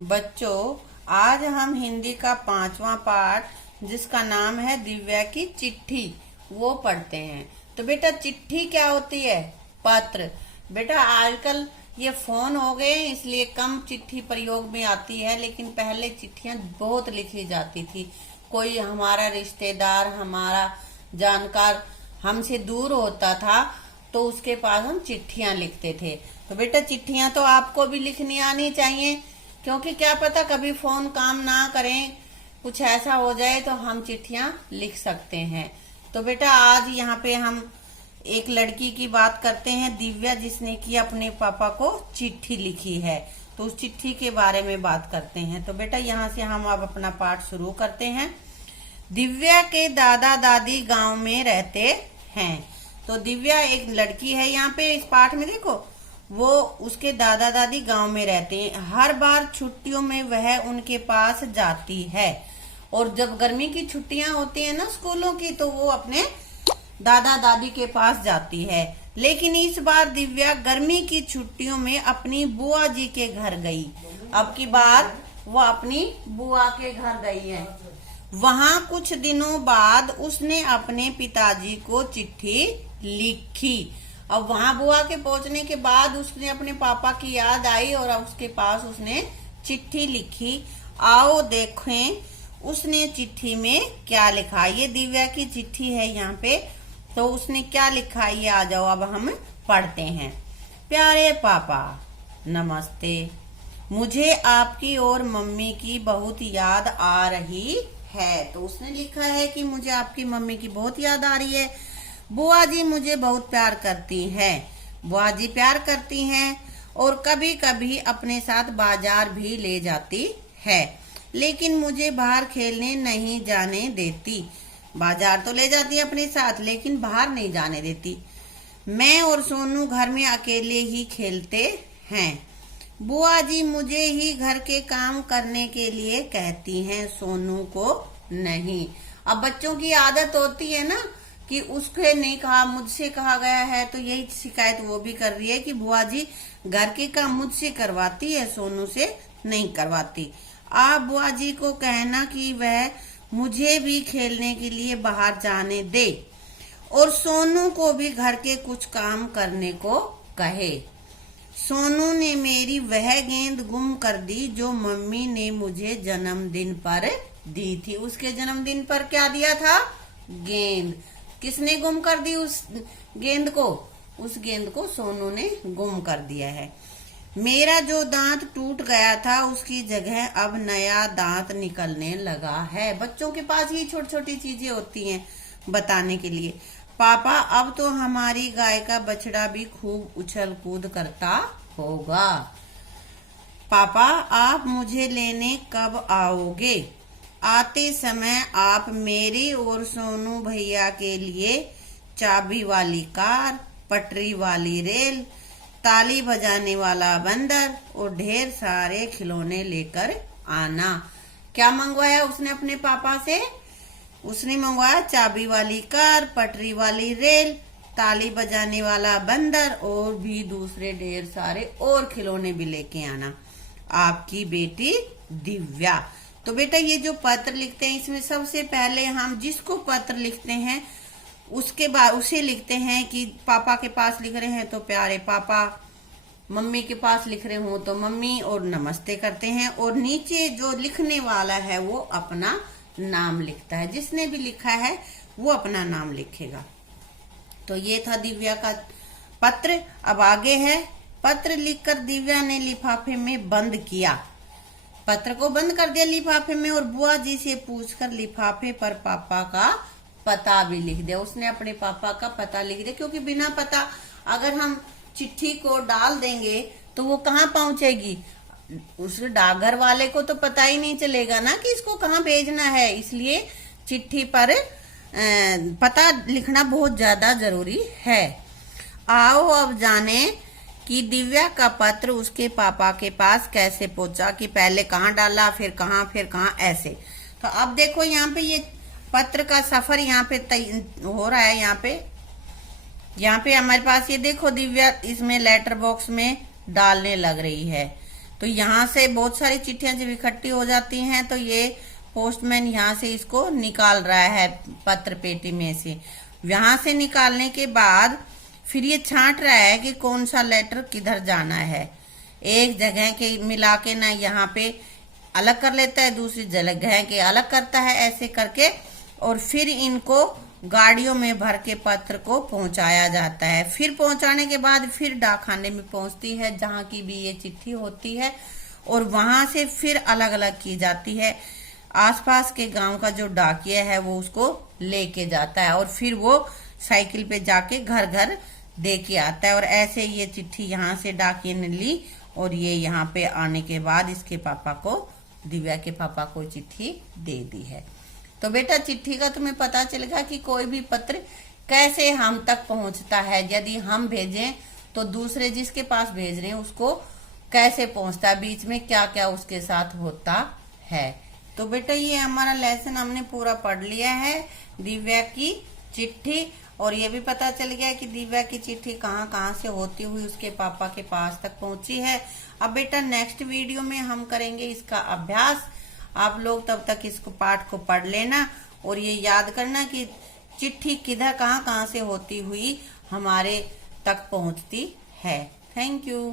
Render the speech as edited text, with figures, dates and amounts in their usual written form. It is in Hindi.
बच्चों, आज हम हिंदी का 5वां पाठ जिसका नाम है दिव्या की चिट्ठी वो पढ़ते हैं। तो बेटा चिट्ठी क्या होती है? पत्र। बेटा आजकल ये फोन हो गए इसलिए कम चिट्ठी प्रयोग में आती है, लेकिन पहले चिट्ठियां बहुत लिखी जाती थी। कोई हमारा रिश्तेदार, हमारा जानकार हमसे दूर होता था तो उसके पास हम चिट्ठियां लिखते थे। तो बेटा चिट्ठियां तो आपको भी लिखनी आनी चाहिए, क्योंकि क्या पता कभी फोन काम ना करें, कुछ ऐसा हो जाए तो हम चिट्ठियां लिख सकते हैं। तो बेटा आज यहाँ पे हम एक लड़की की बात करते हैं, दिव्या, जिसने कि अपने पापा को चिट्ठी लिखी है। तो उस चिट्ठी के बारे में बात करते हैं। तो बेटा यहाँ से हम अब अपना पाठ शुरू करते हैं। दिव्या के दादा दादी गांव में रहते हैं। तो दिव्या एक लड़की है, यहाँ पे इस पाठ में देखो, वो उसके दादा दादी गांव में रहते हैं। हर बार छुट्टियों में वह उनके पास जाती है, और जब गर्मी की छुट्टियां होती है ना स्कूलों की, तो वो अपने दादा दादी के पास जाती है। लेकिन इस बार दिव्या गर्मी की छुट्टियों में अपनी बुआ जी के घर गई। अब की बार वो अपनी बुआ के घर गई है। वहां कुछ दिनों बाद उसने अपने पिताजी को चिट्ठी लिखी। अब वहां बुआ के पहुंचने के बाद उसने अपने पापा की याद आई और अब उसके पास उसने चिट्ठी लिखी। आओ देखें उसने चिट्ठी में क्या लिखा। ये दिव्या की चिट्ठी है यहाँ पे। तो उसने क्या लिखा ये आ जाओ अब हम पढ़ते हैं। प्यारे पापा, नमस्ते। मुझे आपकी और मम्मी की बहुत याद आ रही है। तो उसने लिखा है कि मुझे आपकी मम्मी की बहुत याद आ रही है। बुआ जी मुझे बहुत प्यार करती हैं। बुआ जी प्यार करती हैं और कभी कभी अपने साथ बाजार भी ले जाती है, लेकिन मुझे बाहर खेलने नहीं जाने देती। बाजार तो ले जाती है अपने साथ, लेकिन बाहर नहीं जाने देती। मैं और सोनू घर में अकेले ही खेलते हैं। बुआ जी मुझे ही घर के काम करने के लिए कहती हैं, सोनू को नहीं। अब बच्चों की आदत होती है ना कि उसके नहीं कहा, मुझसे कहा गया है, तो यही शिकायत वो भी कर रही है कि बुआ जी घर के काम मुझसे करवाती है, सोनू से नहीं करवाती। आप बुआ जी को कहना कि वह मुझे भी खेलने के लिए बाहर जाने दे और सोनू को भी घर के कुछ काम करने को कहे। सोनू ने मेरी वह गेंद गुम कर दी जो मम्मी ने मुझे जन्मदिन पर दी थी। उसके जन्मदिन पर क्या दिया था? गेंद। किसने गुम कर दी उस गेंद को? उस गेंद को सोनू ने गुम कर दिया है। मेरा जो दांत टूट गया था उसकी जगह अब नया दांत निकलने लगा है। बच्चों के पास ये छोटी छोटी चीजें होती हैं बताने के लिए। पापा अब तो हमारी गाय का बछड़ा भी खूब उछल कूद करता होगा। पापा आप मुझे लेने कब आओगे? आते समय आप मेरी और सोनू भैया के लिए चाबी वाली कार, पटरी वाली रेल, ताली बजाने वाला बंदर और ढेर सारे खिलौने लेकर आना। क्या मंगवाया उसने अपने पापा से? उसने मंगवाया चाबी वाली कार, पटरी वाली रेल, ताली बजाने वाला बंदर और भी दूसरे ढेर सारे और खिलौने भी लेके आना। आपकी बेटी दिव्या। तो बेटा ये जो पत्र लिखते हैं इसमें सबसे पहले हम जिसको पत्र लिखते हैं उसके बाद उसे लिखते हैं कि पापा के पास लिख रहे हैं तो प्यारे पापा, मम्मी के पास लिख रहे हो तो मम्मी, और नमस्ते करते हैं। और नीचे जो लिखने वाला है वो अपना नाम लिखता है। जिसने भी लिखा है वो अपना नाम लिखेगा। तो ये था दिव्या का पत्र। अब आगे है, पत्र लिखकर दिव्या ने लिफाफे में बंद किया। पत्र को बंद कर दिया लिफाफे में और बुआ जी से पूछकर लिफाफे पर पापा का पता भी लिख दिया। उसने अपने पापा का पता लिख दिया, क्योंकि बिना पता अगर हम चिट्ठी को डाल देंगे तो वो कहाँ पहुंचेगी? उस डाकघर वाले को तो पता ही नहीं चलेगा ना कि इसको कहाँ भेजना है। इसलिए चिट्ठी पर पता लिखना बहुत ज्यादा जरूरी है। आओ अब जाने कि दिव्या का पत्र उसके पापा के पास कैसे पहुंचा, कि पहले कहाँ डाला फिर कहाँ ऐसे। तो अब देखो यहाँ पे ये पत्र का सफर यहाँ पे हो रहा है। यहाँ पे हमारे पास ये देखो दिव्या इसमें लेटर बॉक्स में डालने लग रही है। तो यहाँ से बहुत सारी चिट्ठियां जब इकट्ठी हो जाती हैं तो ये पोस्टमैन यहाँ से इसको निकाल रहा है पत्र पेटी में से। यहाँ से निकालने के बाद फिर ये छांट रहा है कि कौन सा लेटर किधर जाना है। एक जगह के मिला के ना यहाँ पे अलग कर लेता है, दूसरी जगह के अलग करता है, ऐसे करके और फिर इनको गाड़ियों में भर के पत्र को पहुंचाया जाता है। फिर पहुंचाने के बाद फिर डाकखाने में पहुंचती है जहां की भी ये चिट्ठी होती है और वहां से फिर अलग अलग की जाती है। आसपास के गांव का जो डाकिया है वो उसको लेके जाता है और फिर वो साइकिल पे जाके घर घर दे के आता है। और ऐसे ये चिट्ठी यहाँ से डाकिये ने ली और ये यहाँ पे आने के बाद इसके पापा को, दिव्या के पापा को चिट्ठी दे दी है। तो बेटा चिट्ठी का तुम्हें पता चलेगा कि कोई भी पत्र कैसे हम तक पहुंचता है। यदि हम भेजें तो दूसरे जिसके पास भेज रहे हैं उसको कैसे पहुंचता है, बीच में क्या क्या उसके साथ होता है। तो बेटा ये हमारा लेसन हमने पूरा पढ़ लिया है, दिव्या की चिट्ठी। और ये भी पता चल गया कि दिव्या की चिट्ठी कहाँ कहाँ से होती हुई उसके पापा के पास तक पहुंची है। अब बेटा नेक्स्ट वीडियो में हम करेंगे इसका अभ्यास। आप लोग तब तक इसको पाठ को पढ़ लेना और ये याद करना कि चिट्ठी किधर कहाँ कहाँ से होती हुई हमारे तक पहुंचती है। Thank you.